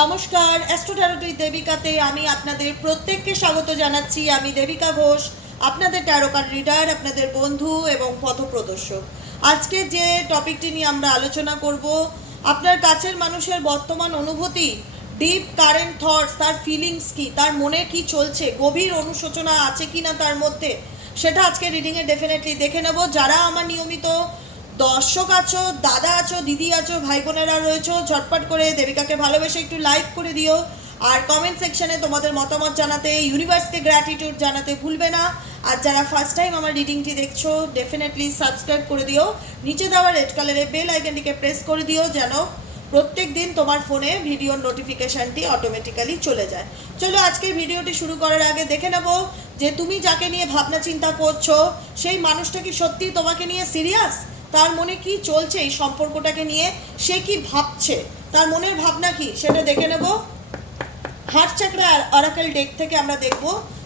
নমস্কার অ্যাস্ট্রোট্যারোটি দেবিকাতে আমি আপনাদের প্রত্যেককে স্বাগত জানাচ্ছি। আমি দেবিকা ঘোষ, আপনাদের ট্যারোকার রিডার আপনাদের বন্ধু এবং পথপ্রদর্শক। আজকে যে টপিকটি নিয়ে আমরা আলোচনা করব, আপনার কাছের মানুষের বর্তমান অনুভূতি ডিপ কারেন্ট থটস তার ফিলিংস কি, তার মনে কি চলছে, গভীর অনুশোচনা আছে কি না তার মধ্যে, সেটা আজকে রিডিংয়ে ডেফিনেটলি দেখে নেব। যারা আমার নিয়মিত দর্শক আছো, দাদা আছো, দিদি আছো, ভাই বোনেরা রয়েছো, ঝটপট করে দেবিকাকে ভালোবেসে একটু লাইক করে দিও। আর কমেন্ট সেকশনে তোমাদের মতামত জানাতে ইউনিভার্সকে গ্র্যাটিটিউড জানাতে ভুলবে না। আর যারা ফার্স্ট টাইম আমার রিডিংটি দেখছ ডেফিনেটলি সাবস্ক্রাইব করে দিও। নিচে দেওয়া রেড কালারের বেল আইকনটিকে প্রেস করে দিও যেন প্রত্যেক দিন তোমার ফোনে ভিডিওর নোটিফিকেশানটি অটোমেটিক্যালি চলে যায়। চলো আজকের ভিডিওটি শুরু করার আগে দেখে নেব যে তুমি যাকে নিয়ে ভাবনা চিন্তা করছ, সেই মানুষটা কি সত্যি তোমাকে নিয়ে সিরিয়াস তার মনে কি চলছে এই সম্পর্কটাকে নিয়ে? সে কি ভাবছে? তার মনের ভাবনা কি? সেটা দেখে নেব। হার্ট চাকরা অরাকেল ডেক থেকে আমরা দেখব,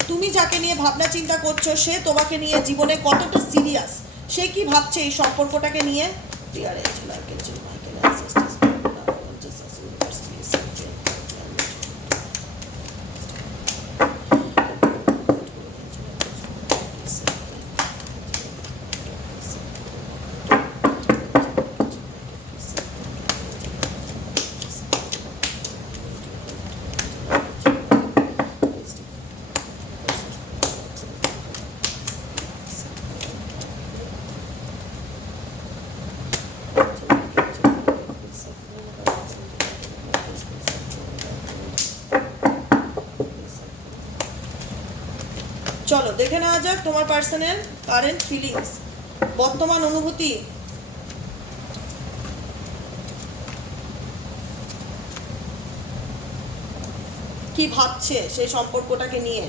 তুমি যাকে নিয়ে ভাবনা চিন্তা করছ, সে তোমাকে নিয়ে জীবনে কতটা সিরিয়াস সে কি ভাবছে এই সম্পর্কটাকে নিয়ে? দেখে নেওয়া যাক তোমার পার্সোনাল কারেন্ট ফিলিংস বর্তমান অনুভূতি। কি ভাবছে সেই সম্পর্কটাকে নিয়ে?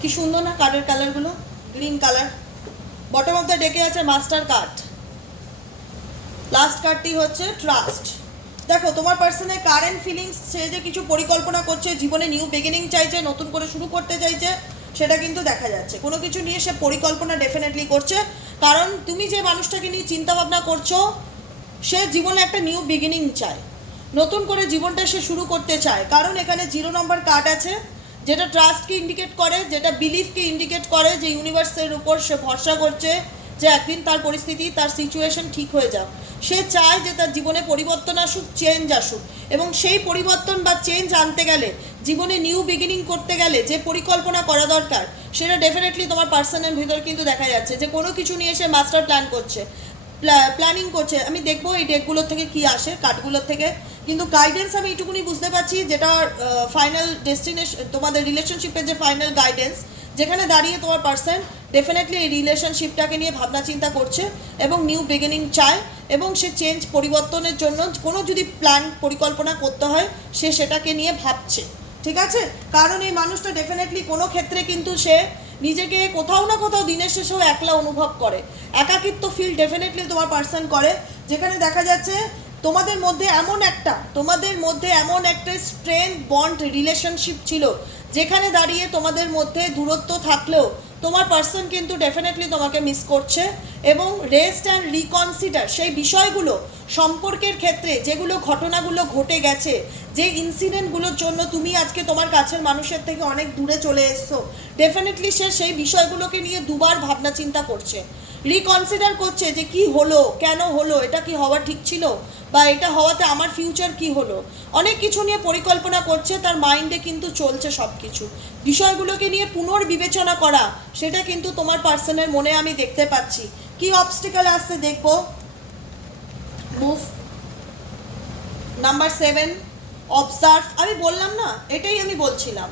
কি সুন্দর না কার্ডের কালারগুলো green colour bottom of the ডেকে আছে মাস্টার কার্ড লাস্ট কার্ডটি হচ্ছে ট্রাস্ট দেখো, তোমার পার্সনের কারেন্ট ফিলিংস সে যে কিছু পরিকল্পনা করছে, জীবনে নিউ বিগিনিং চাইছে, নতুন করে শুরু করতে চাইছে সেটা কিন্তু দেখা যাচ্ছে। কোনো কিছু নিয়ে সে পরিকল্পনা ডেফিনেটলি করছে। কারণ তুমি যে মানুষটাকে নিয়ে চিন্তা ভাবনা করছ, সে জীবনে একটা নিউ বিগিনিং চায়। নতুন করে জীবনটা সে শুরু করতে চায়। কারণ এখানে জিরো নম্বর কার্ড আছে, যেটা ট্রাস্টকে ইন্ডিকেট করে, যেটা বিলিফকে ইন্ডিকেট করে যে ইউনিভার্সের উপর সে ভরসা করছে যে একদিন তার পরিস্থিতি, তার সিচুয়েশন ঠিক হয়ে যাক। সে চায় যে তার জীবনে পরিবর্তন আসুক চেঞ্জ আসুক। এবং সেই পরিবর্তন বা চেঞ্জ আনতে গেলে, জীবনে নিউ বিগিনিং করতে গেলে যে পরিকল্পনা করা দরকার, সেটা ডেফিনেটলি তোমার পার্সনের ভিতর কিন্তু দেখা যাচ্ছে যে কোনো কিছু নিয়ে সে মাস্টার প্ল্যান করছে প্ল্যানিং করছে। আমি দেখব এই ডেকগুলোর থেকে কি আসে কার্ডগুলোর থেকে। কিন্তু গাইডেন্স আমি এইটুকুনি বুঝতে পারছি যেটা ফাইনাল ডেস্টিনেশন তোমাদের রিলেশনশিপের যে ফাইনাল গাইডেন্স যেখানে দাঁড়িয়ে তোমার পার্সন ডেফিনেটলি এই রিলেশনশিপটাকে নিয়ে ভাবনা চিন্তা করছে এবং নিউ বিগিনিং চায় এবং সে চেঞ্জ পরিবর্তনের জন্য কোনো যদি প্ল্যান পরিকল্পনা করতে হয়, সে সেটাকে নিয়ে ভাবছে। ঠিক আছে? কারণ এই মানুষটা ডেফিনেটলি কোনো ক্ষেত্রে কিন্তু সে নিজেকে কোথাও না কোথাও দিনের শেষেও একলা অনুভব করে। একাকিত্ব ফিল ডেফিনেটলি তোমার পার্সন করে। যেখানে দেখা যাচ্ছে তোমাদের মধ্যে এমন একটা, তোমাদের মধ্যে এমন একটা স্ট্রেন বন্ড রিলেশনশিপ ছিল, যেখানে দাঁড়িয়ে তোমাদের মধ্যে দূরত্ব থাকলেও তোমার পার্সন কিন্তু ডেফিনেটলি তোমাকে মিস করছে এবং রেস্ট অ্যান্ড রিকনসিডার সেই বিষয়গুলো সম্পর্কের ক্ষেত্রে যেগুলো ঘটনাগুলো ঘটে গেছে যে ইনসিডেন্টগুলোর জন্য তুমি আজকে তোমার কাছের মানুষের থেকে অনেক দূরে চলে এসছো ডেফিনেটলি সে সেই বিষয়গুলোকে নিয়ে দুবার ভাবনা চিন্তা করছে। রিকনসিডার করছে যে কি হলো, কেন হলো, এটা কি হওয়া ঠিক ছিল? বা এটা হওয়াতে আমার ফিউচার কি হলো? অনেক কিছু নিয়ে পরিকল্পনা করছে, তার মাইন্ডে কিন্তু চলছে সব কিছু বিষয়গুলোকে নিয়ে পুনর্বিবেচনা করা, সেটা কিন্তু তোমার পার্সনের মনে আমি দেখতে পাচ্ছি। কি অবস্টিকাল আসছে দেখব? মুভ নাম্বার সেভেন অবজার্ভ আমি বললাম না, এটাই আমি বলছিলাম।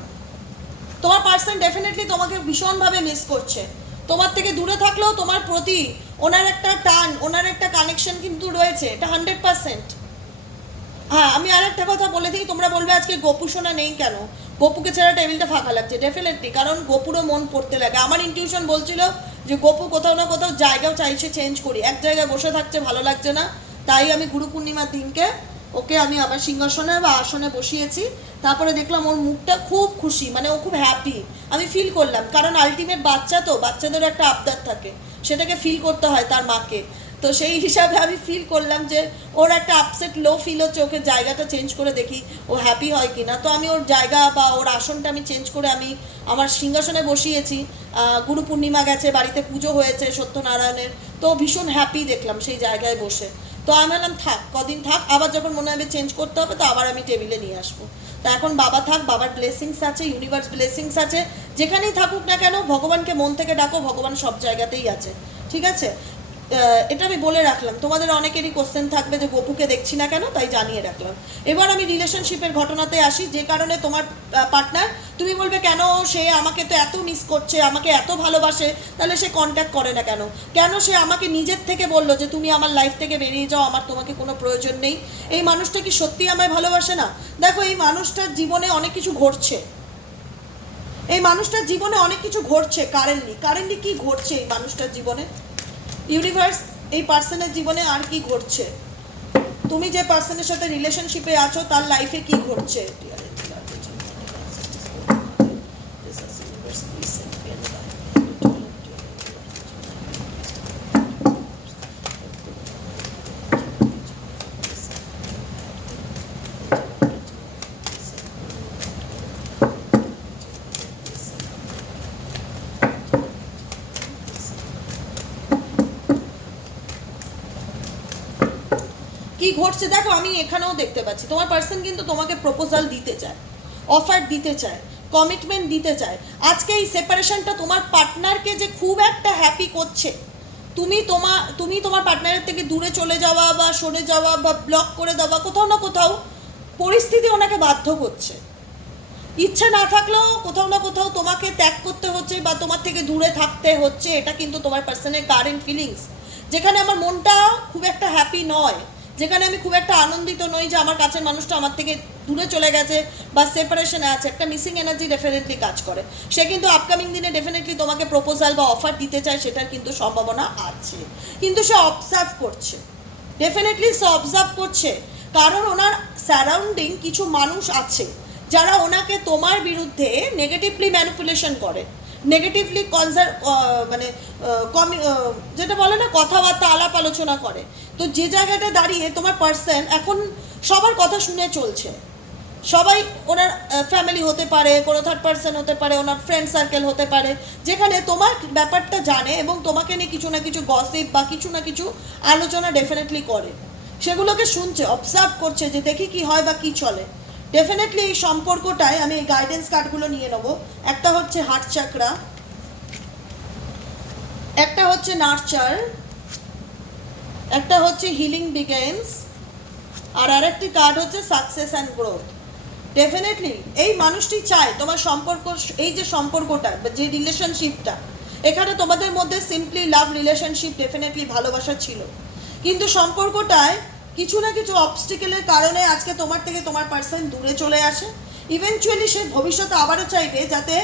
তোমার পার্সন ডেফিনেটলি তোমাকে ভীষণভাবে মিস করছে। তোমার থেকে দূরে থাকলেও তোমার প্রতি ওনার একটা টান, ওনার একটা কানেকশন কিন্তু রয়েছে, এটা হান্ড্রেড পার্সেন্ট হ্যাঁ আমি আর একটা কথা বলে দিই, তোমরা বলবে আজকে গোপু সোনা নেই কেন? গোপুকে ছাড়া টেবিলটা ফাঁকা লাগছে ডেফিনেটলি কারণ গোপুরও মন পড়তে লাগে। আমার ইনটিউশন বলছিল যে গোপু কোথাও না কোথাও জায়গাও চাইছে চেঞ্জ করি। এক জায়গায় বসে থাকছে, ভালো লাগছে না। তাই আমি গুরু পূর্ণিমার দিনকে ওকে আমি আবার সিংহাসনে বা আসনে বসিয়েছি, তারপরে দেখলাম ওর মুখটা খুব খুশি মানে ও খুব হ্যাপি আমি ফিল করলাম, কারণ আলটিমেট বাচ্চা তো, বাচ্চাদেরও একটা আবদার থাকে। সেটাকে ফিল করতে হয় তার মাকে। তো সেই হিসাবে আমি ফিল করলাম যে ওর একটা আপসেট লো ফিল হচ্ছে, ওকে জায়গাটা চেঞ্জ করে দেখি ও হ্যাপি হয় কি না তো আমি ওর জায়গা বা ওর আসনটা আমি চেঞ্জ করে আমি আমার সিংহাসনে বসিয়েছি। গুরু পূর্ণিমা গেছে, বাড়িতে পুজো হয়েছে সত্যনারায়ণের, তো ভীষণ হ্যাপি দেখলাম সেই জায়গায় বসে। তো আমি বললাম থাক, কদিন থাক, আবার যখন মনে হবে চেঞ্জ করতে হবে, তো আবার আমি টেবিলে নিয়ে আসব। তো এখন বাবা থাক, বাবার ব্লেসিংস আছে ইউনিভার্স ব্লেসিংস আছে, যেখানেই থাকুক না কেন, ভগবানকে মন থেকে ডাকো, ভগবান সব জায়গাতেই আছে। ঠিক আছে? এটা আমি বলে রাখলাম। তোমাদের অনেকেরই কোশ্চেন থাকবে যে গপুকে দেখছি না কেন, তাই জানিয়ে রাখলাম। এবার আমি রিলেশনশিপের ঘটনাতে আসি, যে কারণে তোমার পার্টনার তুমি বলবে, কেন সে আমাকে তো এত মিস করছে, আমাকে এত ভালোবাসে? তাহলে সে কন্ট্যাক্ট করে না কেন? কেন সে আমাকে নিজের থেকে বলল যে, তুমি আমার লাইফ থেকে বেরিয়ে যাও, আমার তোমাকে কোনো প্রয়োজন নেই? এই মানুষটা কি সত্যি আমায় ভালোবাসে না? দেখো, এই মানুষটার জীবনে অনেক কিছু ঘটছে। এই মানুষটার জীবনে অনেক কিছু ঘটছে কারেন্টলি কারেন্টলি কি ঘটছে এই মানুষটার জীবনে? ইউনিভার্স এই পার্সনের জীবনে আর কি ঘটছে তুমি যে পার্সনের সাথে রিলেশনশিপে আছো তার লাইফে কি ঘটছে কি ঘটছে, দেখো আমি এখানেও দেখতে পাচ্ছি। তোমার পার্সন কিন্তু তোমাকে প্রপোজাল দিতে চায় অফার দিতে চায় কমিটমেন্ট দিতে চায়। আজকে এই সেপারেশনটা তোমার পার্টনারকে যে খুব একটা হ্যাপি করছে, তুমি তোমার তুমি তোমার পার্টনারের থেকে দূরে চলে যাওয়া বা সরে যাওয়া বা ব্লক করে দেওয়া, কোথাও না কোথাও পরিস্থিতি ওনাকে বাধ্য করছে। ইচ্ছে না থাকলেও কোথাও না কোথাও তোমাকে ত্যাগ করতে হচ্ছে বা তোমার থেকে দূরে থাকতে হচ্ছে, এটা কিন্তু তোমার পার্সনের কারেন্ট ফিলিংস যেখানে আমার মনটা খুব একটা হ্যাপি নয়। যেখানে আমি খুব একটা আনন্দিত নই যে আমার কাছের মানুষটা আমার থেকে দূরে চলে গেছে বা সেপারেশনে আছে, একটা মিসিং এনার্জি ডেফিনেটলি কাজ করে। সে কিন্তু আপকামিং দিনে ডেফিনেটলি তোমাকে প্রপোজাল বা অফার দিতে চায়, সেটার কিন্তু সম্ভাবনা আছে। কিন্তু সে অবজার্ভ করছে। ডেফিনেটলি সে অবজার্ভ করছে। কারণ ওনার সারাউন্ডিং কিছু মানুষ আছে, যারা ওনাকে তোমার বিরুদ্ধে নেগেটিভলি ম্যানিপুলেশন করে। নেগেটিভলি কনজার মানে কমি যেটা বলে না, কথাবার্তা, আলাপ আলোচনা করে। তো যে জায়গাটা দাঁড়িয়ে তোমার পার্সন এখন সবার কথা শুনে চলছে। সবাই ওনার ফ্যামিলি হতে পারে, কোনো থার্ড পার্সন হতে পারে, ওনার ফ্রেন্ড সার্কেল হতে পারে, যেখানে তোমার ব্যাপারটা জানে এবং তোমাকে নিয়ে কিছু না কিছু গসিপ বা কিছু না কিছু আলোচনা ডেফিনেটলি করে। সেগুলোকে শুনছে অবজার্ভ করছে যে দেখি কি হয় বা কি চলে। ডেফিনেটলি এই সম্পর্কটায় আমি এই গাইডেন্স কার্ডগুলো নিয়ে নেব। একটা হচ্ছে হার্ট চাকরা একটা হচ্ছে নার্চার একটা হচ্ছে হিলিং বিগেন্স আর আরেকটি কার্ড হচ্ছে সাকসেস অ্যান্ড গ্রোথ ডেফিনেটলি এই মানুষটি চায় তোমার সম্পর্ক, এই যে সম্পর্কটা যে রিলেশনশিপটা এখানে তোমাদের মধ্যে সিম্পলি লাভ রিলেশনশিপ ডেফিনেটলি ভালোবাসা ছিল। কিন্তু সম্পর্কটায় কিছু না কিছু অবস্টিকেলের কারণে আজকে তোমার থেকে তোমার পার্সন দূরে চলে আসে। ইভেনচুয়ালি সে ভবিষ্যতে আবারও চাইবে যাতে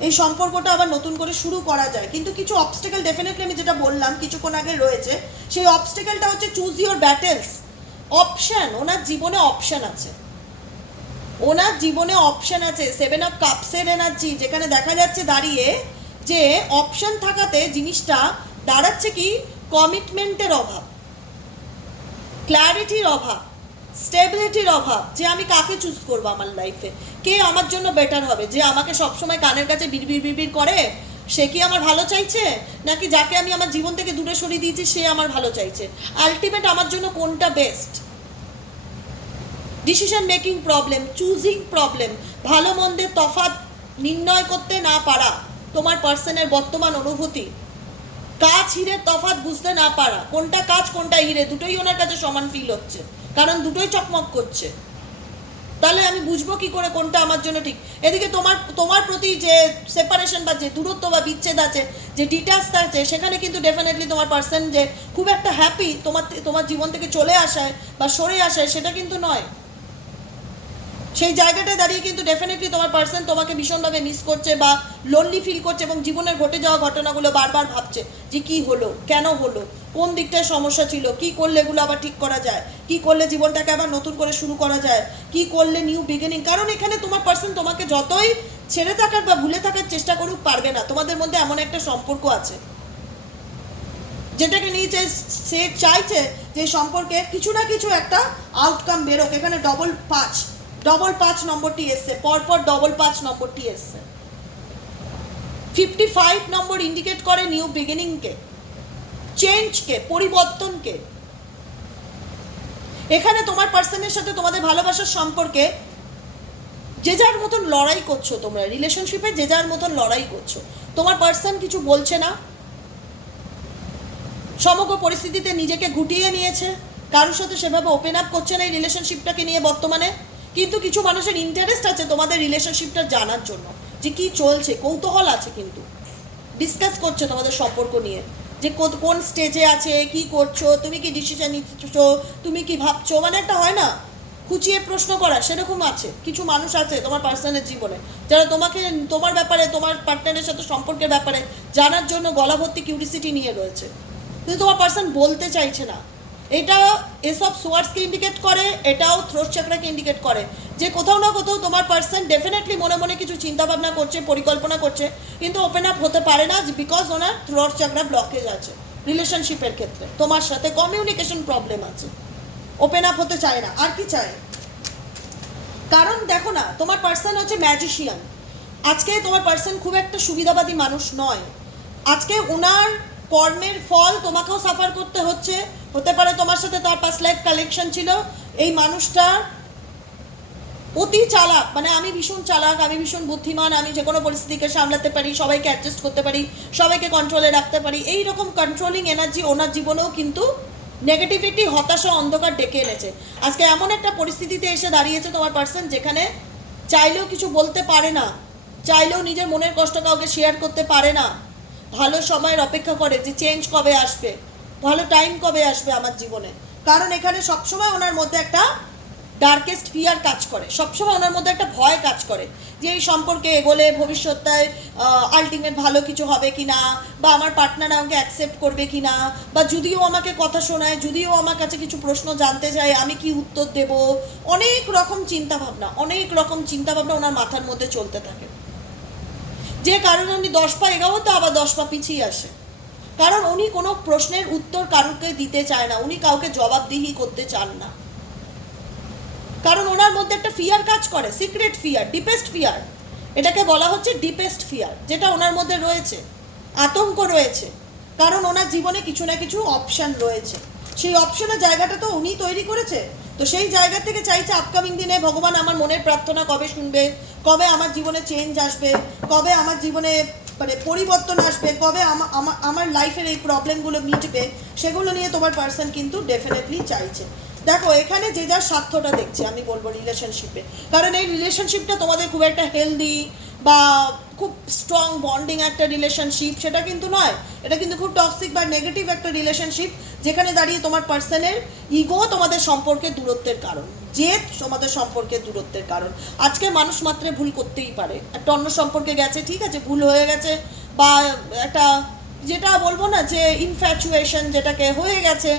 এই সম্পর্কটা আবার নতুন করে শুরু করা যায়। কিন্তু কিছু অবস্টিকেল ডেফিনেটলি আমি যেটা বললাম, কিছুক্ষণ আগে রয়েছে। সেই অবস্টিকেলটা হচ্ছে চুজ ইউর ব্যাটেলস অপশান ওনার জীবনে অপশন আছে। ওনার জীবনে অপশান আছে। সেভেন অফ কাপসের এনার্জি যেখানে দেখা যাচ্ছে দাঁড়িয়ে যে অপশান থাকাতে জিনিসটা দাঁড়াচ্ছে কি? কমিটমেন্টের অভাব। ক্ল্যারিটির অভাব স্টেবিলিটির অভাব, যে আমি কাকে চুজ করব আমার লাইফে কে আমার জন্য বেটার হবে? যে আমাকে সবসময় কানের কাছে বিড়বিড় বিড়বিড় করে, সে কি আমার ভালো চাইছে? নাকি যাকে আমি আমার জীবন থেকে দূরে সরিয়ে দিয়েছি, সে আমার ভালো চাইছে? আলটিমেট আমার জন্য কোনটা best decision making problem choosing problem ভালো মন্দের তফাৎ নির্ণয় করতে না পারা, তোমার পার্সনের বর্তমান অনুভূতি কাজ হিরের তফাৎ বুঝতে না পারা। কোনটা কাজ, কোনটা হিরে, দুটোই ওনার কাছে সমান ফিল হচ্ছে। কারণ দুটোই চকমক করছে। তাহলে আমি বুঝব কি করে কোনটা আমার জন্য ঠিক। এদিকে তোমার তোমার প্রতি যে সেপারেশন বা যে দূরত্ব বা বিচ্ছেদ আছে, যে ডিটাচ আছে, সেখানে কিন্তু ডেফিনেটলি তোমার পার্সন যে খুব একটা হ্যাপি তোমার তোমার জীবন থেকে চলে আসায় বা সরে আসায়, সেটা কিন্তু নয়। সেই জায়গাটায় দাঁড়িয়ে কিন্তু ডেফিনেটলি তোমার পার্সন তোমাকে ভীষণভাবে মিস করছে বা লোনলি ফিল করছে এবং জীবনের ঘটে যাওয়া ঘটনাগুলো বারবার ভাবছে যে কি হলো, কেন হলো, কোন দিকটায় সমস্যা ছিল, কি করলে এগুলো আবার ঠিক করা যায়, কি করলে জীবনটাকে আবার নতুন করে শুরু করা যায়, কি করলে নিউ বিগিনিং কারণ এখানে তোমার পার্সন তোমাকে যতই ছেড়ে থাকার বা ভুলে থাকার চেষ্টা করুক পারবে না, তোমাদের মধ্যে এমন একটা সম্পর্ক আছে। যেটাকে নিয়েছে সে চাইছে যে সম্পর্কে কিছু না কিছু একটা আউটকাম বেরোক, এখানে ডবল পাঁচ। ডবল পাঁচ নম্বরটি এসছে পরপর ডবল পাঁচ নম্বরটি এসছে ফিফটি ফাইভ নম্বর ইন্ডিকেট করে নিউ বিগিনিংকে চেঞ্জকে পরিবর্তনকে এখানে তোমার পার্সনের সাথে তোমাদের ভালোবাসার সম্পর্কে যে যার মতন লড়াই করছ তোমরা রিলেশনশিপে যে যার মতন লড়াই করছ, তোমার পার্সন কিছু বলছে না। সমগ্র পরিস্থিতিতে নিজেকে গুটিয়ে নিয়েছে, কারোর সাথে সেভাবে ওপেন আপ করছে না এই রিলেশনশিপটাকে নিয়ে বর্তমানে। কিন্তু কিছু মানুষের ইন্টারেস্ট আছে তোমাদের রিলেশনশিপটা জানার জন্য। যে কি চলছে, কৌতূহল আছে কিন্তু। ডিসকাস করছে তোমাদের সম্পর্ক নিয়ে। যে কোন স্টেজে আছে, কি করছ, তুমি কি ডিসিশন নিচ্ছো, তুমি কি ভাবছ? মানে একটা হয় না, খুঁচিয়ে প্রশ্ন করা, সেরকম আছে। কিছু মানুষ আছে তোমার পার্সোনাল জীবনে, যারা তোমাকে, তোমার ব্যাপারে, তোমার পার্টনারের সাথে সম্পর্কের ব্যাপারে জানার জন্য গলাভর্তি কিউরিসিটি নিয়ে রয়েছে। কিন্তু তোমার পার্সন বলতে চাইছে না। এটা এসব সোয়ার্সকে ইন্ডিকেট করে, এটাও থ্রোট চাকরাকে ইন্ডিকেট করে। যে কোথাও না কোথাও তোমার পার্সন ডেফিনেটলি মনে মনে কিছু চিন্তা ভাবনা করছে, পরিকল্পনা করছে, কিন্তু ওপেন আপ হতে পারে না বিকজ ওনার থ্রোট চাকরা ব্লকেজ আছে রিলেশনশিপের ক্ষেত্রে। তোমার সাথে কমিউনিকেশন প্রবলেম আছে। ওপেন আপ হতে চায় না। আর কি চায়? কারণ দেখো না, তোমার পার্সন হচ্ছে ম্যাজিশিয়ান আজকে তোমার পার্সন খুব একটা সুবিধাবাদী মানুষ নয়। আজকে ওনার কর্মের ফল তোমাকেও সাফার করতে হচ্ছে হতে পারে তোমার সাথে তার পাস লাইফ কালেকশন ছিল। এই মানুষটা অতি চালাক মানে আমি ভীষণ চালাক, আমি ভীষণ বুদ্ধিমান, আমি যে কোনো পরিস্থিতিকে সামলাতে পারি, সবাইকে অ্যাডজাস্ট করতে পারি, সবাইকে কন্ট্রোলে রাখতে পারি। এই রকম কন্ট্রোলিং এনার্জি ওনার জীবনেও কিন্তু নেগেটিভিটি হতাশা, অন্ধকার ডেকে এনেছে। আজকে এমন একটা পরিস্থিতিতে এসে দাঁড়িয়েছে তোমার পার্সন যেখানে চাইলেও কিছু বলতে পারে না, চাইলেও নিজের মনের কষ্ট কাউকে শেয়ার করতে পারে না। ভালো সময়ের অপেক্ষা করে যে চেঞ্জ কবে আসবে। ভালো টাইম কবে আসবে আমার জীবনে? কারণ এখানে সবসময় ওনার মধ্যে একটা ডার্কেস্ট ফিয়ার কাজ করে। সবসময় ওনার মধ্যে একটা ভয় কাজ করে যে এই সম্পর্কে এগোলে ভবিষ্যৎটায় আলটিমেট ভালো কিছু হবে কি না বা আমার পার্টনার আমাকে অ্যাকসেপ্ট করবে কি না বা যদিও আমাকে কথা শোনায়, যদিও আমার কাছে কিছু প্রশ্ন জানতে চায়, আমি কি উত্তর দেব? অনেক রকম চিন্তা ভাবনা অনেক রকম চিন্তা ভাবনা ওনার মাথার মধ্যে চলতে থাকে। যে কারণে উনি দশ পা এগাবো তো আবার দশ পা পিছিয়ে আসে। কারণ উনি কোনো প্রশ্নের উত্তর কারুকে দিতে চায় না, উনি কাউকে জবাবদিহি করতে চান না। কারণ ওনার মধ্যে একটা ফিয়ার কাজ করে সিক্রেট ফিয়ার ডিপেস্ট ফিয়ার এটাকে বলা হচ্ছে ডিপেস্ট ফিয়ার যেটা ওনার মধ্যে রয়েছে, আতঙ্ক রয়েছে। কারণ ওনার জীবনে কিছু না কিছু অপশান রয়েছে। সেই অপশনের জায়গাটা তো উনি তৈরি করেছে। তো সেই জায়গা থেকে চাইছে আপকামিং দিনে ভগবান আমার মনের প্রার্থনা কবে শুনবে? কবে আমার জীবনে চেঞ্জ আসবে? কবে আমার জীবনে মানে পরিবর্তন আসবে, কবে আমা- আমা- আমার লাইফের এই প্রবলেমগুলো মিটবে, সেগুলো নিয়ে তোমার পার্সন কিন্তু ডেফিনেটলি চাইছে। দেখো, এখানে যে যার স্বার্থটা দেখছে, আমি বলব রিলেশনশিপে কারণ এই রিলেশনশিপটা তোমাদের খুব একটা হেলদি বা খুব স্ট্রং বন্ডিং একটা রিলেশনশিপ সেটা কিন্তু নয়। এটা কিন্তু খুব টক্সিক বা নেগেটিভ একটা রিলেশনশিপ যেখানে দাঁড়িয়ে তোমার পার্সনের ইগো তোমাদের সম্পর্কে দূরত্বের কারণ। জেদ তোমাদের সম্পর্কে দূরত্বের কারণ। আজকে মানুষ মাত্রে ভুল করতেই পারে। একটা অন্য সম্পর্কে গেছে, ঠিক আছে, ভুল হয়ে গেছে বা একটা যেটা বলব না যে ইনফ্যাচুয়েশন যেটাকে হয়ে গেছে,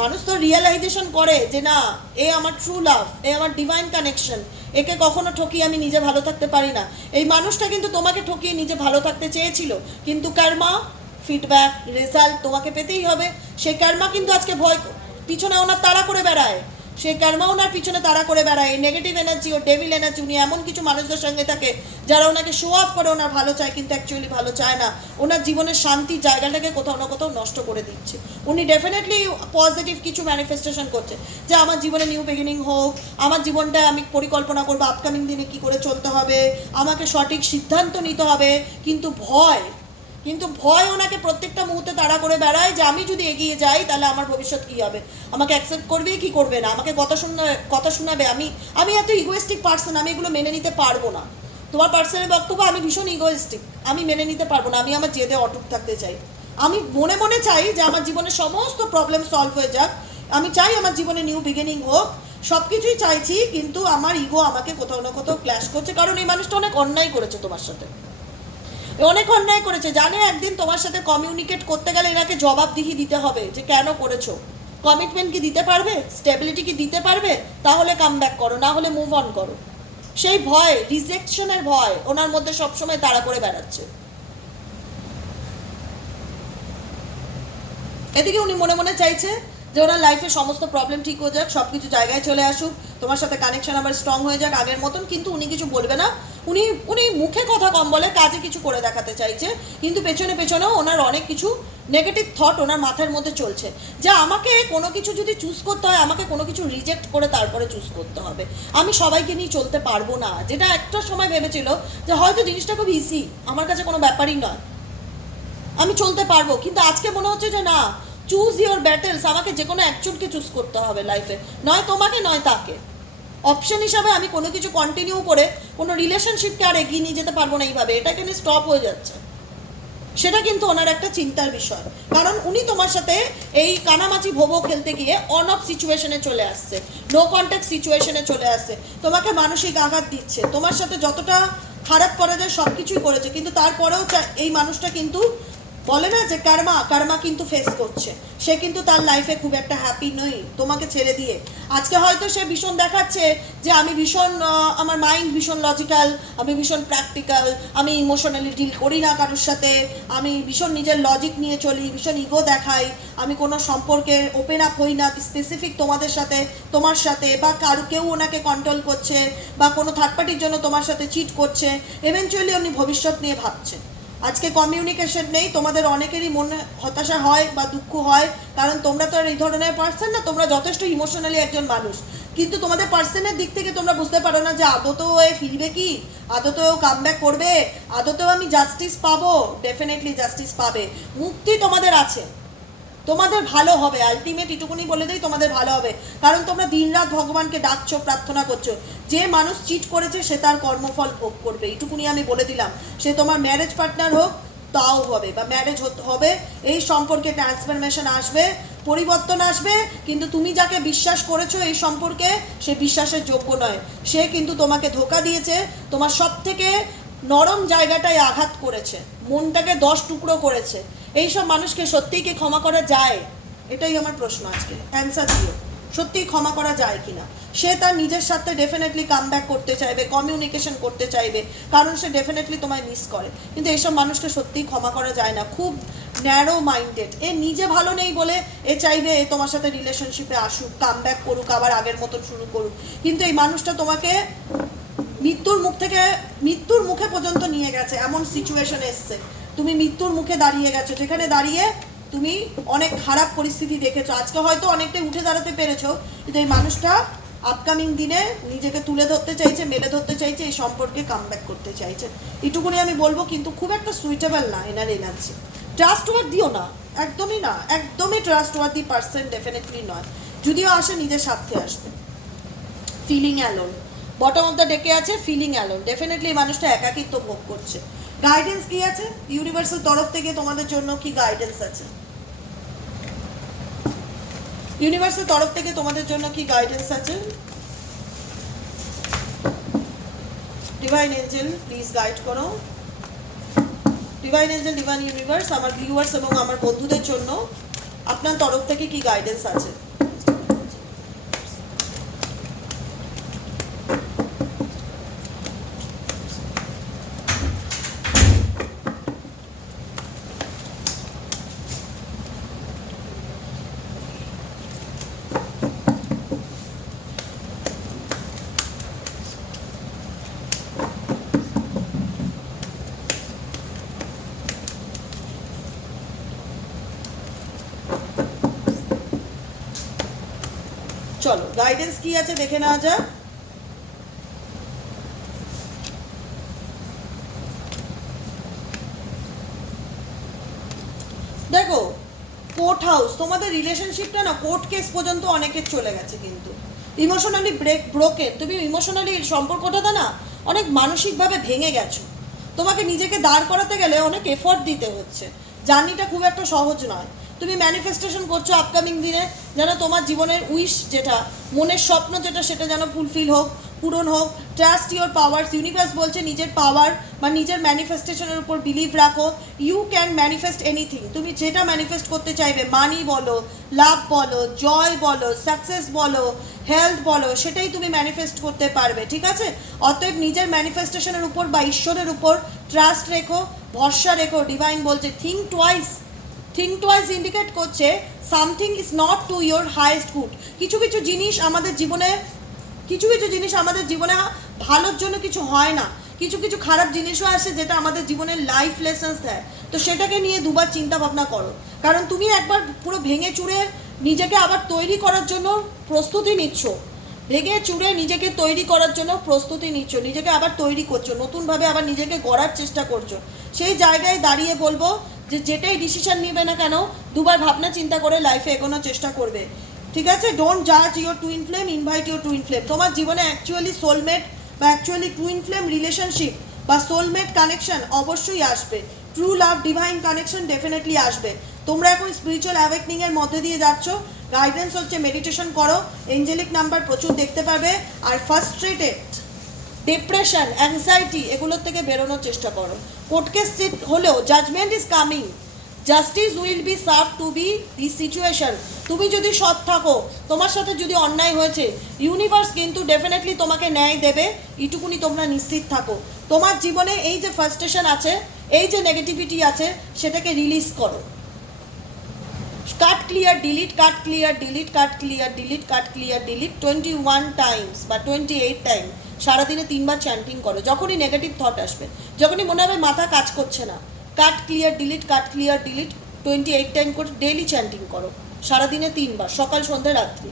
মানুষ তো রিয়েলাইজেশন করে যে না, এ আমার ট্রু লাভ এ আমার ডিভাইন কানেকশন একে কখনো ঠকিয়ে আমি নিজে ভালো থাকতে পারি না। এই মানুষটা কিন্তু তোমাকে ঠকিয়ে নিজে ভালো থাকতে চেয়েছিল, কিন্তু কার্মা ফিডব্যাক রেজাল্ট তোমাকে পেতেই হবে। সেই কার্মা কিন্তু আজকে ভয়, পিছনে ওনার তাড়া করে বেড়ায়। সেই কার্মা ওনার পিছনে তাড়া করে বেড়ায়? নেগেটিভ এনার্জি ও ডেভিল এনার্জি উনি এমন কিছু মানুষদের সঙ্গে থাকে যারা ওনাকে শো অফ করে ওনার ভালো চায়, কিন্তু অ্যাকচুয়ালি ভালো চায় না। ওনার জীবনের শান্তির জায়গাটাকে কোথাও না কোথাও নষ্ট করে দিচ্ছে। উনি ডেফিনেটলি পজিটিভ কিছু ম্যানিফেস্টেশন করছে। যে আমার জীবনে নিউ বিগিনিং হোক, আমার জীবনটা আমি পরিকল্পনা করব আপকামিং দিনে কি করে চলতে হবে, আমাকে সঠিক সিদ্ধান্ত নিতে হবে, কিন্তু ভয় কিন্তু ভয় ওনাকে প্রত্যেকটা মুহূর্তে তাড়া করে বেড়ায় যে আমি যদি এগিয়ে যাই, তাহলে আমার ভবিষ্যৎ কী হবে? আমাকে অ্যাকসেপ্ট করবে কি করবে না? আমাকে কথা শুনে কথা শোনাবে? আমি আমি এত ইগোয়েস্টিক পার্সন আমি এগুলো মেনে নিতে পারব না। তোমার পার্সনের বক্তব্য, আমি ভীষণ ইগোয়েস্টিক আমি মেনে নিতে পারব না। আমি আমার জেদে অটুট থাকতে চাই। আমি মনে মনে চাই যে আমার জীবনের সমস্ত প্রবলেম সলভ হয়ে যাক। আমি চাই আমার জীবনে নিউ বিগিনিং হোক। সব কিছুই চাইছি, কিন্তু আমার ইগো আমাকে কোথাও না কোথাও ক্ল্যাশ করছে। কারণ এই মানুষটা অনেক অন্যায় করেছে তোমার সাথে। অনেক অন্যায় করেছে। জানে একদিন তোমার সাথে কমিউনিকেট করতে গেলে এনাকে জবাবদিহি দিতে হবে যে কেন করেছ। কমিটমেন্ট কি দিতে পারবে? স্টেবিলিটি কি দিতে পারবে? তাহলে কাম ব্যাক করো, না হলে মুভ অন করো। সেই ভয় রিজেকশনের ভয় ওনার মধ্যে সবসময় তাড়া করে বেড়াচ্ছে। এদিকে উনি মনে মনে চাইছে যে ওনার লাইফে সমস্ত প্রবলেম ঠিক হয়ে যাক সব কিছু জায়গায় চলে আসুক। তোমার সাথে কানেকশন আবার স্ট্রং হয়ে যাক আগের মতন, কিন্তু উনি কিছু বলবে না। উনি উনি মুখে কথা কম বলে, কাজে কিছু করে দেখাতে চাইছে। কিন্তু পেছনে পেছনেও ওনার অনেক কিছু নেগেটিভ থট ওনার মাথার মধ্যে চলছে। যে আমাকে কোনো কিছু যদি চুজ করতে হয়, আমাকে কোনো কিছু রিজেক্ট করে তারপরে চুজ করতে হবে। আমি সবাইকে নিয়ে চলতে পারব না। যেটা একটা সময় ভেবেছিল যে হয়তো জিনিসটা খুব ইজি আমার কাছে কোনো ব্যাপারই নয়। আমি চলতে পারব, কিন্তু আজকে মনে হচ্ছে যে না চুজ ইওর ব্যাটেলস আমাকে যে কোনো একজনকে চুজ করতে হবে লাইফে নয় তোমাকে, নয় তাকে। অপশন হিসাবে আমি কোনো কিছু কন্টিনিউ করে কোনো রিলেশনশিপকে আর এগিয়ে নিয়ে যেতে পারব না এইভাবে। এটা কিন্তু স্টপ হয়ে যাচ্ছে। সেটা কিন্তু ওনার একটা চিন্তার বিষয়। কারণ উনি তোমার সাথে এই কানামাচি ভোবো খেলতে গিয়ে অন অফ সিচুয়েশনে চলে আসছে। নো কন্ট্যাক্ট সিচুয়েশনে চলে আসছে। তোমাকে মানসিক আঘাত দিচ্ছে। তোমার সাথে যতটা খারাপ করা যায় সব কিছুই করেছে। কিন্তু তারপরেও এই মানুষটা কিন্তু বলে না যে কার্মা কার্মা কিন্তু ফেস করছে। সে কিন্তু তার লাইফে খুব একটা হ্যাপি নই। তোমাকে ছেড়ে দিয়ে। আজকে হয়তো সে ভীষণ দেখাচ্ছে যে আমি ভীষণ আমার মাইন্ড ভীষণ লজিক্যাল আমি ভীষণ প্র্যাকটিক্যাল আমি ইমোশনালি ডিল করি না কারোর সাথে, আমি ভীষণ নিজের লজিক নিয়ে চলি, ভীষণ ইগো দেখাই, আমি কোনো সম্পর্কে ওপেন আপ হই না স্পেসিফিক তোমাদের সাথে, তোমার সাথে, বা কারও, কেউ ওনাকে কন্ট্রোল করছে, বা কোনো থার্ড পার্টির জন্য তোমার সাথে চিট করছে এভেনচুয়ালি উনি ভবিষ্যৎ নিয়ে ভাবছে আজকে কমিউনিকেশন নেই, তোমাদের অনেকেরই মনে হতাশা হয় বা দুঃখ হয়, কারণ তোমরা তো আর এই ধরনের পার্সন না, তোমরা যথেষ্ট ইমোশনালি একজন মানুষ। কিন্তু তোমাদের পার্সনের দিক থেকে তোমরা বুঝতে পারো না যে আদতেও এ ফিরবে কি? আদতেও কাম ব্যাক করবে? আদতেও আমি জাস্টিস পাবো? ডেফিনেটলি জাস্টিস পাবে। মুক্তি তোমাদের আছে। তোমাদের ভালো হবে আলটিমেট এটুকুনি বলে দেই তোমাদের ভালো হবে। কারণ তোমরা দিনরাত ভগবানকে ডাকছো, প্রার্থনা করছ। যে মানুষ চিট করেছে, সে তার কর্মফল ভোগ করবে, এটুকুনি আমি বলে দিলাম। সে তোমার ম্যারেজ পার্টনার হোক, তাও হবে, বা ম্যারেজ হবে, এই সম্পর্কে ট্রান্সফরমেশন আসবে, পরিবর্তন আসবে, কিন্তু তুমি যাকে বিশ্বাস করেছ এই সম্পর্কে, সে বিশ্বাসের যোগ্য নয়। সে কিন্তু তোমাকে ধোকা দিয়েছে, তোমার সব থেকে নরম জায়গাটায় আঘাত করেছে, মনটাকে দশ টুকরো করেছে। এইসব মানুষকে সত্যিই কি ক্ষমা করা যায়? এটাই আমার প্রশ্ন আজকে। অ্যান্সার দিও। সত্যিই ক্ষমা করা যায় কিনা? সে তার নিজের সাথে ডেফিনেটলি কাম ব্যাক করতে চাইবে কমিউনিকেশন করতে চাইবে, কারণ সে ডেফিনেটলি তোমায় মিস করে। কিন্তু এইসব মানুষকে সত্যিই ক্ষমা করা যায় না। খুব ন্যারো মাইন্ডেড এ নিজে ভালো নেই বলে এ চাইবে এ তোমার সাথে রিলেশনশিপে আসুক কাম ব্যাক করুক, আবার আগের মতন শুরু করুক। কিন্তু এই মানুষটা তোমাকে মৃত্যুর মুখ থেকে, মৃত্যুর মুখে পর্যন্ত নিয়ে গেছে। এমন সিচুয়েশন এসছে। তুমি মৃত্যুর মুখে দাঁড়িয়ে গেছো, যেখানে দাঁড়িয়ে তুমি অনেক খারাপ পরিস্থিতি দেখেছ। আজকে হয়তো অনেকটাই উঠে দাঁড়াতে পেরেছ, কিন্তু এই মানুষটা আপকামিং দিনে নিজেকে তুলে ধরতে চাইছে, মেলে ধরতে চাইছে, এই সম্পর্কে কামব্যাক করতে চাইছে। এটুকুনি আমি বলব, কিন্তু খুব একটা সুইটেবল না এনার এনার্জি ট্রাস্ট ওয়ার দিও না, একদমই না, একদমই trustworthy person definitely নয়। যদিও আসে, নিজের স্বার্থে আসবে। Feeling alone bottom of the ডেকে আছে ফিলিং অ্যালোন ডেফিনেটলি মানুষটা একাকিত্ব ভোগ করছে। গাইডেন্স কি আছে? ইউনিভার্সাল তরফ থেকে তোমাদের জন্য কি গাইডেন্স আছে? ইউনিভার্সাল তরফ থেকে তোমাদের জন্য কি গাইডেন্স আছে? ডিভাইন এঞ্জেল প্লিজ গাইড করো। ডিভাইন এঞ্জেল ডিভাইন ইউনিভার্স আমার ভিউয়ার্স এবং আমার বন্ধুদের জন্য আপনার তরফ থেকে কি গাইডেন্স আছে? চলো গাইডেন্স কি আছে দেখে নেওয়া যাক। দেখো কোর্ট হাউস তোমাদের রিলেশনশিপটা না কোর্ট কেস পর্যন্ত অনেকের চলে গেছে কিন্তু। ইমোশনালি ব্রেক ব্রোকেন তুমি ইমোশনালি সম্পর্কটা না অনেক মানসিকভাবে ভেঙে গেছো। তোমাকে নিজেকে দাঁড় করাতে গেলে অনেক এফোর্ট দিতে হচ্ছে। জার্নিটা খুব একটা সহজ নয়। তুমি ম্যানিফেস্টেশন করছ আপকামিং দিনে। যেন তোমার জীবনের উইশ যেটা, মনের স্বপ্ন যেটা, সেটা যেন ফুলফিল হোক, পূরণ হোক। ট্রাস্ট ইওর পাওয়ার্স ইউনিভার্স বলছে নিজের পাওয়ার বা নিজের ম্যানিফেস্টেশনের উপর বিলিভ রাখো। ইউ ক্যান ম্যানিফেস্ট এনিথিং তুমি যেটা ম্যানিফেস্ট করতে চাইবে মানি বলো লাভ বলো জয় বলো সাকসেস বলো হেলথ বলো, সেটাই তুমি ম্যানিফেস্ট করতে পারবে, ঠিক আছে? অতএব নিজের ম্যানিফেস্টেশনের উপর বা ঈশ্বরের উপর ট্রাস্ট রেখো, ভরসা রেখো। ডিভাইন বলছে think twice think twice indicate করছে something is not to your highest good কিছু কিছু জিনিস আমাদের জীবনে, কিছু কিছু জিনিস আমাদের জীবনে ভালোর জন্য কিছু হয় না। কিছু কিছু খারাপ জিনিসও আসে যেটা আমাদের জীবনের লাইফ লেসেন্স দেয়। তো সেটাকে নিয়ে দুবার চিন্তা ভাবনা করো। কারণ তুমি একবার পুরো ভেঙে চুরে নিজেকে আবার তৈরি করার জন্য প্রস্তুতি নিচ্ছ। ভেঙে চুরে নিজেকে তৈরি করার জন্য প্রস্তুতি নিচ্ছ। নিজেকে আবার তৈরি করছ। নতুনভাবে আবার নিজেকে গড়ার চেষ্টা করছ। সেই জায়গায় দাঁড়িয়ে বলব যে যেটাই ডিসিশন নেবে না কেন, দুবার ভাবনা চিন্তা করে লাইফে এগোনোর চেষ্টা করবে। ঠিক আছে? ডোন্ট জাজ your twin flame invite your twin flame তোমার জীবনে অ্যাকচুয়ালি সোলমেট বা অ্যাকচুয়ালি টুইন ফ্লেম রিলেশনশিপ বা সোলমেট কানেকশন অবশ্যই আসবে। True love divine connection definitely আসবে। তোমরা এখন স্পিরিচুয়াল অ্যাওয়েকনিংয়ের মধ্যে দিয়ে যাচ্ছ। গাইডেন্স হচ্ছে মেডিটেশন করো। এঞ্জেলিক নাম্বার প্রচুর দেখতে পাবে। আর ফার্স্ট্রেটেড ডিপ্রেশন অ্যাংজাইটি এগুলোর থেকে বেরোনোর চেষ্টা করো। কোর্ট কেস হলেও judgement is coming justice will be serve to be the situation তুমি যদি সৎ থাকো, তোমার সাথে যদি অন্যায় হয়েছে ইউনিভার্স কিন্তু ডেফিনেটলি তোমাকে ন্যায় দেবে। এইটুকুনি তোমরা নিশ্চিত থাকো। তোমার জীবনে এই যে ফার্স্টেশন আছে, এই যে নেগেটিভিটি আছে, সেটাকে রিলিজ করো। Cut clear delete cut clear delete cut clear delete cut clear delete twenty one times বা টোয়েন্টি এইট টাইম সারাদিনে তিনবার চ্যান্টিং করো, যখনই নেগেটিভ থট আসবে, যখনই মনে হবে মাথা কাজ করছে না cut clear delete cut clear delete twenty eight time করে ডেলি চ্যান্টিং করো, সারাদিনে তিনবার, সকাল, সন্ধ্যে, রাত্রি।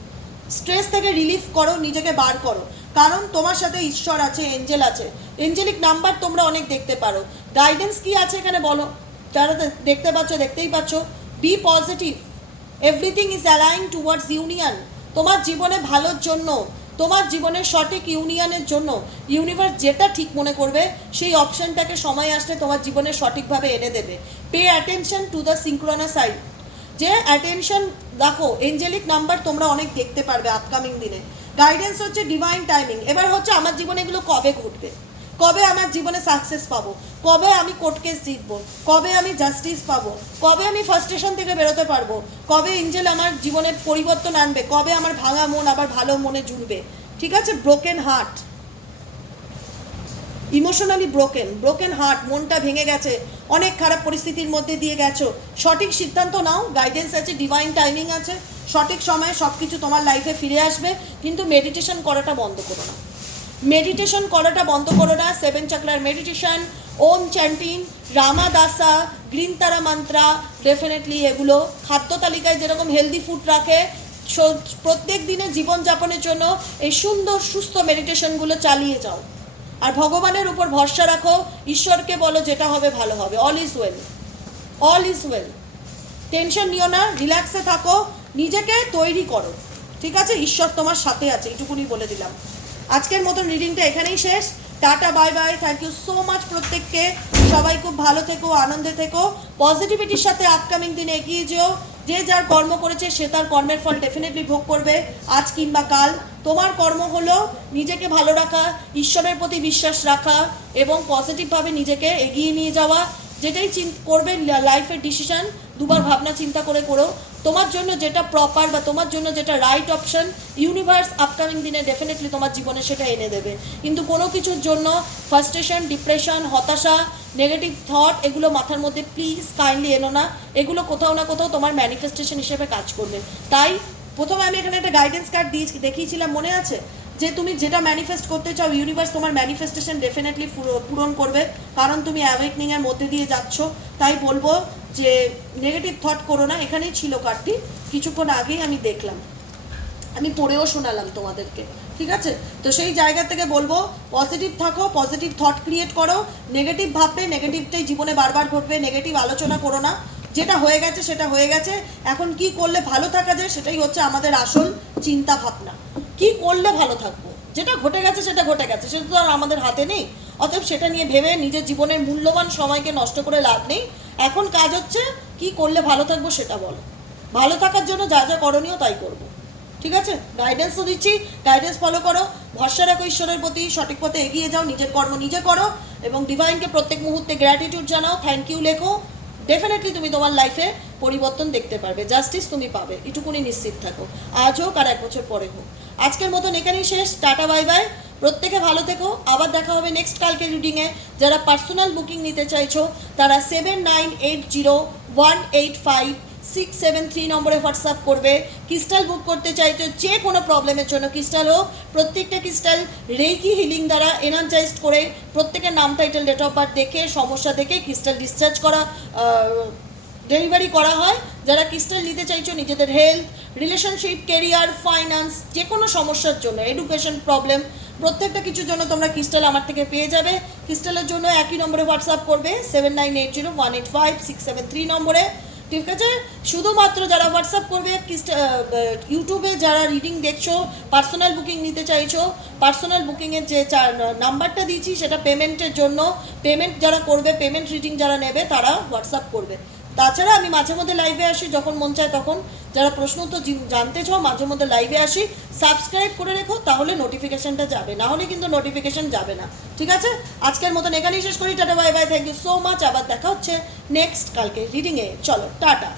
স্ট্রেস থেকে রিলিফ করো, নিজেকে বার করো, কারণ তোমার সাথে ঈশ্বর আছে এঞ্জেল আছে। এঞ্জেলিক নাম্বার তোমরা অনেক দেখতে পারো। গাইডেন্স কি আছে এখানে বলো? যারা দেখতে পাচ্ছ, দেখতেই পাচ্ছ। Be positive everything is aligning towards union তোমার জীবনে ভালোর জন্য তোমার জীবনের সঠিক ইউনিয়নের জন্য ইউনিভার্স যেটা ঠিক মনে করবে, সেই অপশনটাকে সময় আসলে তোমার জীবনে সঠিকভাবে এনে দেবে। Pay attention to the synchronicity যে অ্যাটেনশন দেখো এঞ্জেলিক নাম্বার তোমরা অনেক দেখতে পারবে আপকামিং দিনে। গাইডেন্স হচ্ছে ডিভাইন টাইমিং এবার হচ্ছে আমার জীবনে এগুলো কবে ঘটবে? কবে আমার জীবনে সাকসেস পাবো? কবে আমি কোর্ট কেস জিতবো? কবে আমি জাস্টিস পাবো? কবে আমি ফার্স্টেশন থেকে বেরোতে পারব? কবে এঞ্জেল আমার জীবনে পরিবর্তন আনবে? কবে আমার ভাঙা মন আবার ভালো মনে জুড়বে? ঠিক আছে? Broken heart emotionally broken broken heart মনটা ভেঙে গেছে। অনেক খারাপ পরিস্থিতির মধ্যে দিয়ে গেছো। সঠিক সিদ্ধান্ত নাও। গাইডেন্স আছে ডিভাইন টাইমিং আছে। সঠিক সময়ে সব কিছু তোমার লাইফে ফিরে আসবে। কিন্তু মেডিটেশন করাটা বন্ধ করো না। মেডিটেশন করাটা বন্ধ করো না। Seven চাকলার meditation Om chanting Rama Dasa green Tara mantra definitely এগুলো। খাদ্য তালিকায় যেরকম হেলদি ফুড রাখে প্রত্যেক দিনের জীবনযাপনের জন্য এই সুন্দর, সুস্থ মেডিটেশনগুলো চালিয়ে যাও। আর ভগবানের উপর ভরসা রাখো। ঈশ্বরকে বলো যেটা হবে, ভালো হবে। All is well all is well tension নিও না রিল্যাক্সে থাকো। নিজেকে তৈরি করো। ঠিক আছে? ঈশ্বর তোমার সাথে আছে, এইটুকুনি বলে দিলাম। আজকের মতন রিডিংটা এখানেই শেষ। Tata bye bye thank you so much প্রত্যেককে। সবাই খুব ভালো থেকো, আনন্দে থেকো। পজিটিভিটির সাথে আপকামিং দিনে এগিয়ে যেও। যে যার কর্ম করেছে, সে তার কর্মের ফল ডেফিনেটলি ভোগ করবে আজ কিংবা কাল। তোমার কর্ম হলো নিজেকে ভালো রাখা, ঈশ্বরের প্রতি বিশ্বাস রাখা এবং পজিটিভভাবে নিজেকে এগিয়ে নিয়ে যাওয়া। যেটাই করবে লাইফের ডিসিশন দুবার ভাবনা চিন্তা করে করো। তোমার জন্য যেটা প্রপার বা তোমার জন্য যেটা রাইট অপশন ইউনিভার্স আপকামিং দিনে ডেফিনেটলি তোমার জীবনে সেটা এনে দেবে। কিন্তু কোনো কিছুর জন্য ফার্স্টেশন ডিপ্রেশন হতাশা নেগেটিভ থট এগুলো মাথার মধ্যে প্লিজ কাইন্ডলি এনো না। এগুলো কোথাও না কোথাও তোমার ম্যানিফেস্টেশন হিসেবে কাজ করবে। তাই প্রথমে আমি এখানে একটা গাইডেন্স কার্ড দিয়ে দেখিয়েছিলাম, মনে আছে? যে তুমি যেটা ম্যানিফেস্ট করতে চাও ইউনিভার্স তোমার ম্যানিফেস্টেশন ডেফিনেটলি পূরণ করবে। কারণ তুমি অ্যাওয়েকনিংয়ের মধ্যে দিয়ে যাচ্ছ। তাই বলব যে নেগেটিভ থট করো না, এখানেই ছিল কার্ডটি। কিছুক্ষণ আগেই আমি দেখলাম। আমি পড়েও শোনালাম তোমাদেরকে। ঠিক আছে? তো সেই জায়গা থেকে বলব পজিটিভ থাকো পজিটিভ থট ক্রিয়েট করো। নেগেটিভ ভাববে নেগেটিভটাই জীবনে বারবার ঘটবে। নেগেটিভ আলোচনা করো না। যেটা হয়ে গেছে, সেটা হয়ে গেছে। এখন কি করলে ভালো থাকা যায়, সেটাই হচ্ছে আমাদের আসল চিন্তা ভাবনা। কি করলে ভালো থাকব? যেটা ঘটে গেছে, সেটা ঘটে গেছে। সেটা তো আর আমাদের হাতে নেই। অতএব সেটা নিয়ে ভেবে নিজের জীবনের মূল্যবান সময়কে নষ্ট করে লাভ নেই। এখন কাজ হচ্ছে কি করলে ভালো থাকব সেটা বলো। ভালো থাকার জন্য যা যা করণীয় তাই করব। ঠিক আছে? গাইডেন্স তো দিচ্ছি। গাইডেন্স ফলো করো। ভরসা রাখো ঈশ্বরের প্রতি। সঠিক পথে এগিয়ে যাও। নিজের কর্ম নিজে করো এবং ডিভাইনকে প্রত্যেক মুহূর্তে গ্র্যাটিটিউড জানাও। থ্যাংক ইউ লেখো। ডেফিনেটলি তুমি তোমার লাইফে পরিবর্তন দেখতে পারবে। জাস্টিস তুমি পাবে। এটুকুনি নিশ্চিত থাকো। আজ হোক আর এক বছর পরে হোক। আজকের মতন এখানেই শেষ। Tata, bye bye. প্রত্যেকে ভালো থেকো। আবার দেখা হবে নেক্সট কালকে রিডিংয়ে যারা পার্সোনাল বুকিং নিতে চাইছো, তারা seven nine eight zero one eight five six seven three নম্বরে হোয়াটসঅ্যাপ করবে। ক্রিস্টাল বুক করতে চাইছো, যে কোনো প্রবলেমের জন্য ক্রিস্টাল হোক, প্রত্যেকটা ক্রিস্টাল রেকি হিলিং দ্বারা এনার্জাইজড করে প্রত্যেকের নাম টাইটেল ডেট অফ বার্থ দেখে, সমস্যা দেখে ক্রিস্টাল ডিসচার্জ করা ডেলিভারি করা হয়। যারা ক্রিস্টাল নিতে চাইছো নিজেদের হেলথ, রিলেশনশিপ কেরিয়ার ফাইন্যান্স যে কোনো সমস্যার জন্য, এডুকেশন প্রবলেম, প্রত্যেকটা কিছুর জন্য তোমরা ক্রিস্টাল আমার থেকে পেয়ে যাবে। ক্রিস্টালের জন্য একই নম্বরে হোয়াটসঅ্যাপ করবে seven nine eight zero one eight five six seven three নম্বরে। ঠিক আছে? শুধুমাত্র যারা হোয়াটসঅ্যাপ করবে ইউটিউবে যারা রিডিং দেখছ পার্সোনাল বুকিং নিতে চাইছো পার্সোনাল বুকিংয়ের যে নাম্বারটা দিয়েছি, সেটা পেমেন্টের জন্য। পেমেন্ট যারা করবে পেমেন্ট রিডিং যারা নেবে, তারা হোয়াটসঅ্যাপ করবে। তাছাড়া আমি মাঝে মধ্যে লাইভে আসি, যখন মন চায় তখন। যারা প্রশ্ন তো জানতে চাও, মাঝে মধ্যে লাইভে আসি। সাবস্ক্রাইব করে রেখো, তাহলে নোটিফিকেশনটা যাবে। না হলে কিন্তু নোটিফিকেশন যাবে না। ঠিক আছে? আজকের মতন এখানেই শেষ করি। Tata bye bye thank you so much আবার দেখা হচ্ছে নেক্সট কালকে রিডিংয়ে চলো, টাটা।